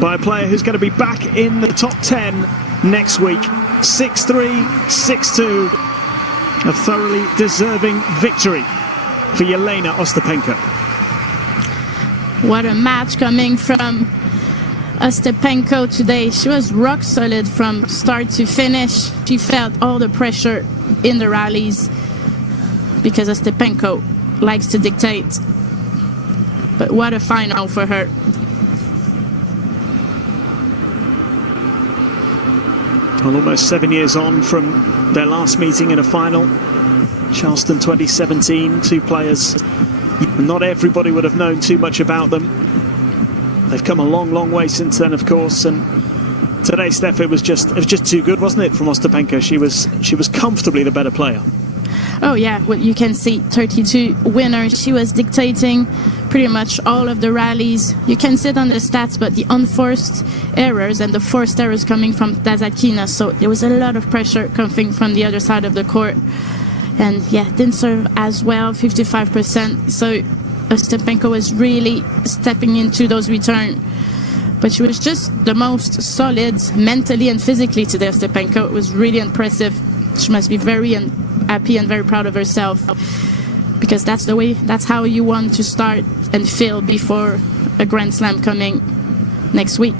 by a player who's going to be back in the top 10 next week. 6-3, 6-2. A thoroughly deserving victory for Jeļena Ostapenko. What a match coming from Ostapenko today. She was rock solid from start to finish. She felt all the pressure in the rallies because Ostapenko likes to dictate. But what a final for her. Well, almost 7 years on from their last meeting in a final. Charleston 2017, two players. Not everybody would have known too much about them. They've come a long, long way since then, of course. And today, Steph, it was just too good, wasn't it, from Ostapenko? She was comfortably the better player. Oh yeah, well, you can see 32 winners. She was dictating pretty much all of the rallies. You can see it on the stats, but the unforced errors and the forced errors coming from Dazatkina. So there was a lot of pressure coming from the other side of the court. And yeah, didn't serve as well, 55%. So Ostapenko was really stepping into those returns. But she was just the most solid mentally and physically today, Ostapenko. It was really impressive. She must be very happy and very proud of herself, because that's how you want to start and feel before a Grand Slam coming next week.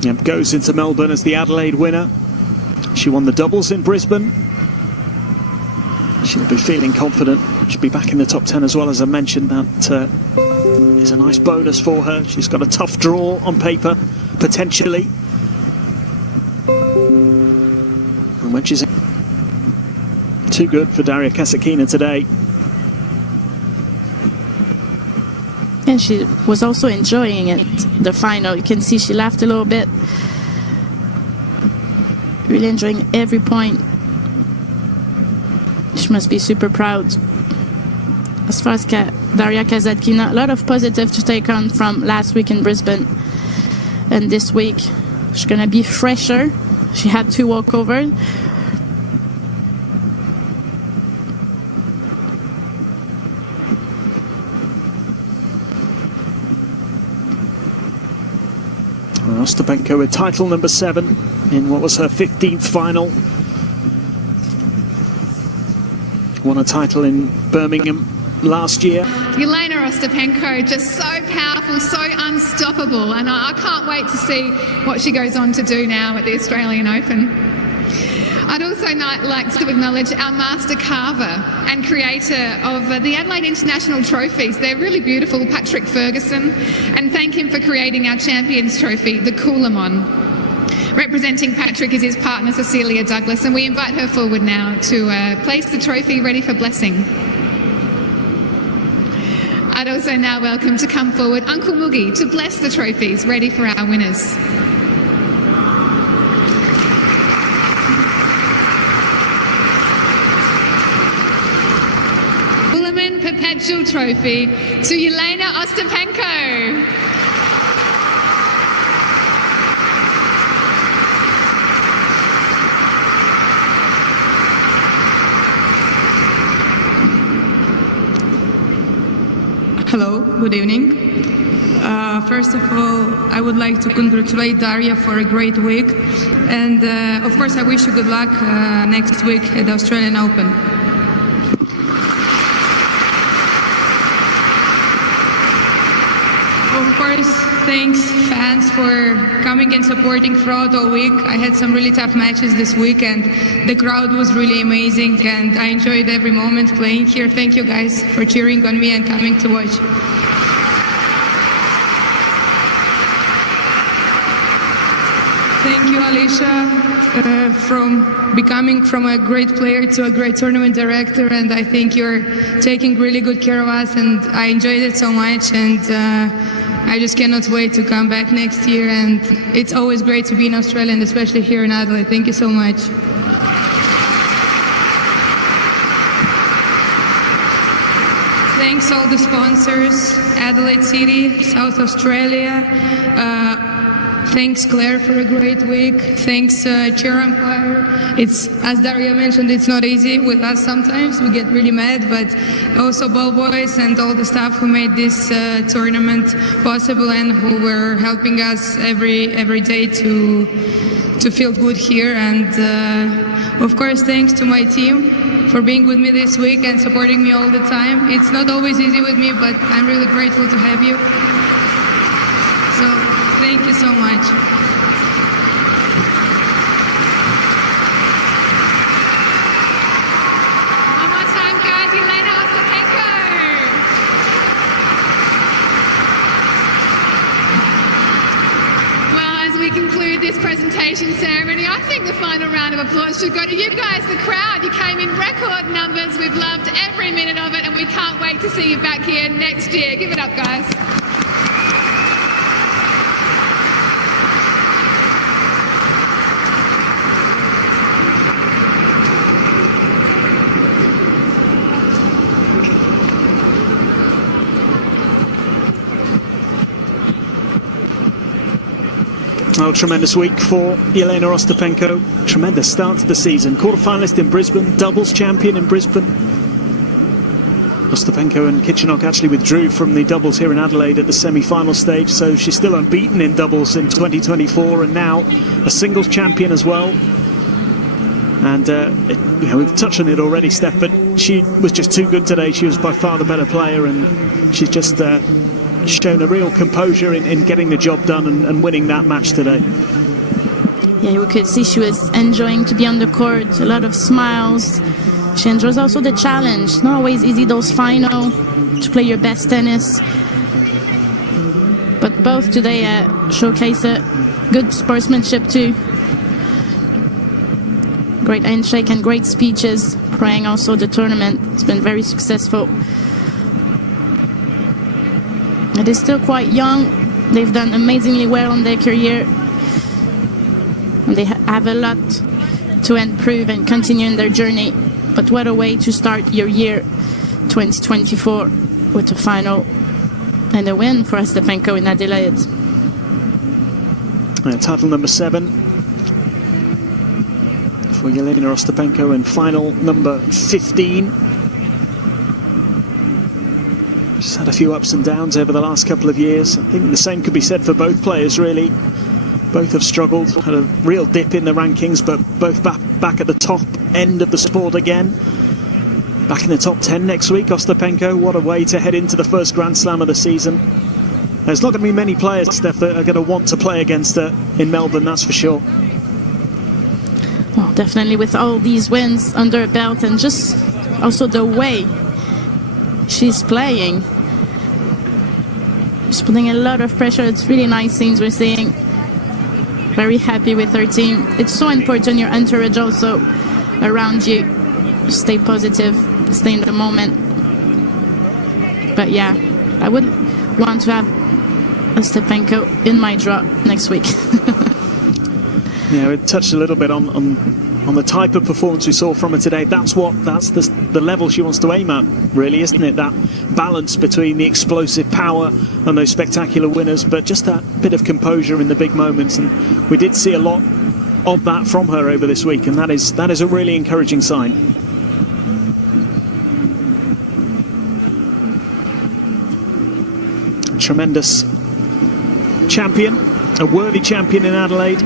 Yep, goes into Melbourne as the Adelaide winner. She won the doubles in Brisbane. She'll be feeling confident. She'll be back in the top 10 as well, as I mentioned. That is a nice bonus for her. She's got a tough draw on paper, potentially. And when she's too good for Daria Kasatkina today. And she was also enjoying it, the final. You can see she laughed a little bit. Really enjoying every point. She must be super proud. As far as Daria Kasatkina, a lot of positive to take on from last week in Brisbane. And this week, she's going to be fresher. She had 2 walkovers. Ostapenko with title number 7 in what was her 15th final. Won a title in Birmingham last year. Jeļena Ostapenko, just so powerful, so unstoppable, and I can't wait to see what she goes on to do now at the Australian Open. I'd also like to acknowledge our master carver and creator of the Adelaide International trophies. They're really beautiful, Patrick Ferguson, and thank him for creating our Champions Trophy, the Coolamon. Representing Patrick is his partner Cecilia Douglas, and we invite her forward now to place the trophy ready for blessing. I'd also now welcome to come forward Uncle Moogie to bless the trophies ready for our winners. Coolamon Perpetual Trophy to Jeļena Ostapenko. Hello, good evening. First of all, I would like to congratulate Daria for a great week. And of course, I wish you good luck next week at the Australian Open. Of course, thanks fans for coming and supporting throughout all week. I had some really tough matches this week and the crowd was really amazing and I enjoyed every moment playing here. Thank you guys for cheering on me and coming to watch. Thank you, Alicia, from becoming from a great player to a great tournament director, and I think you're taking really good care of us and I enjoyed it so much, and I just cannot wait to come back next year, and it's always great to be in Australia and especially here in Adelaide. Thank you so much. Thanks all the sponsors, Adelaide City, South Australia, Thanks Claire for a great week. Thanks chair umpire. It's, as Daria mentioned, it's not easy with us sometimes. We get really mad, but also ball boys and all the staff who made this tournament possible and who were helping us every day to feel good here. And of course, thanks to my team for being with me this week and supporting me all the time. It's not always easy with me, but I'm really grateful to have you. So thank you so much. One more time, guys. Jeļena Ostapenko. Well, as we conclude this presentation ceremony, I think the final round of applause should go to you guys, the crowd. You came in record numbers. We've loved every minute of it, and we can't wait to see you back here next year. Give it up, guys. Oh, tremendous week for Jeļena Ostapenko. Tremendous start to the season. Quarter-finalist in Brisbane, doubles champion in Brisbane. Ostapenko and Kitchenok actually withdrew from the doubles here in Adelaide at the semi-final stage, so she's still unbeaten in doubles in 2024 and now a singles champion as well. And we've touched on it already, Steph, but she was just too good today. She was by far the better player, and she's just shown a real composure in getting the job done and winning that match today. Yeah, we could see she was enjoying to be on the court, a lot of smiles. She enjoys also the challenge. Not always easy, those final, to play your best tennis. But both today showcase a good sportsmanship too. Great handshake and great speeches, praying also the tournament. It's been very successful. They're still quite young. They've done amazingly well in their career. And they have a lot to improve and continue in their journey. But what a way to start your year 2024 with a final and a win for Ostapenko in Adelaide. Title number 7 for Jeļena Ostapenko, and final number 15. She's had a few ups and downs over the last couple of years. I think the same could be said for both players, really. Both have struggled, had a real dip in the rankings, but both back at the top end of the sport again. Back in the top 10 next week, Ostapenko. What a way to head into the first Grand Slam of the season. There's not going to be many players, Steph, that are going to want to play against her in Melbourne, that's for sure. Well, definitely with all these wins under her belt and just also the way she's playing. She's putting a lot of pressure. It's really nice things we're seeing. Very happy with her team. It's so important your entourage also around you. Stay positive, stay in the moment. But yeah, I would want to have Ostapenko in my draw next week. Yeah, we touched a little bit on the type of performance we saw from her today. That's the level she wants to aim at, really, isn't it? That balance between the explosive power and those spectacular winners, but just that bit of composure in the big moments. And we did see a lot of that from her over this week, and that is a really encouraging sign. Tremendous champion, a worthy champion in Adelaide.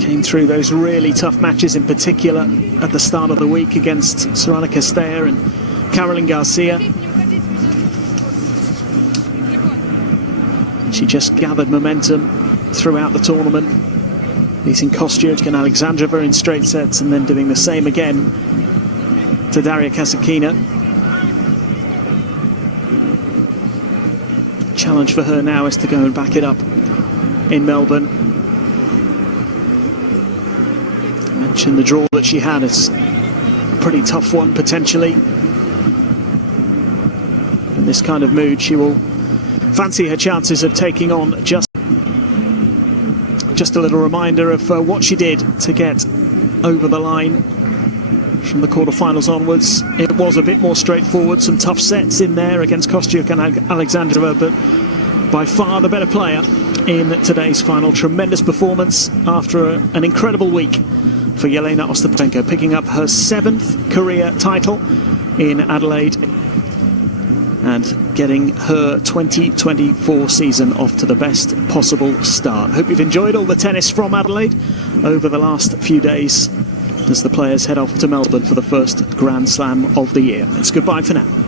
Came through those really tough matches, in particular at the start of the week against Sorana Castella and Caroline Garcia. She just gathered momentum throughout the tournament, beating Kostya and Alexandrova in straight sets and then doing the same again to Daria Kasatkina. Challenge for her now is to go and back it up in Melbourne. I mentioned the draw that she had. It's a pretty tough one potentially. In this kind of mood, she will fancy her chances of taking on just a little reminder of what she did to get over the line from the quarterfinals onwards. It was a bit more straightforward, some tough sets in there against Kostyuk and Alexandrova, but by far the better player in today's final. Tremendous performance after an incredible week for Jeļena Ostapenko, picking up her 7th career title in Adelaide and getting her 2024 season off to the best possible start. Hope you've enjoyed all the tennis from Adelaide over the last few days as the players head off to Melbourne for the first Grand Slam of the year. It's goodbye for now.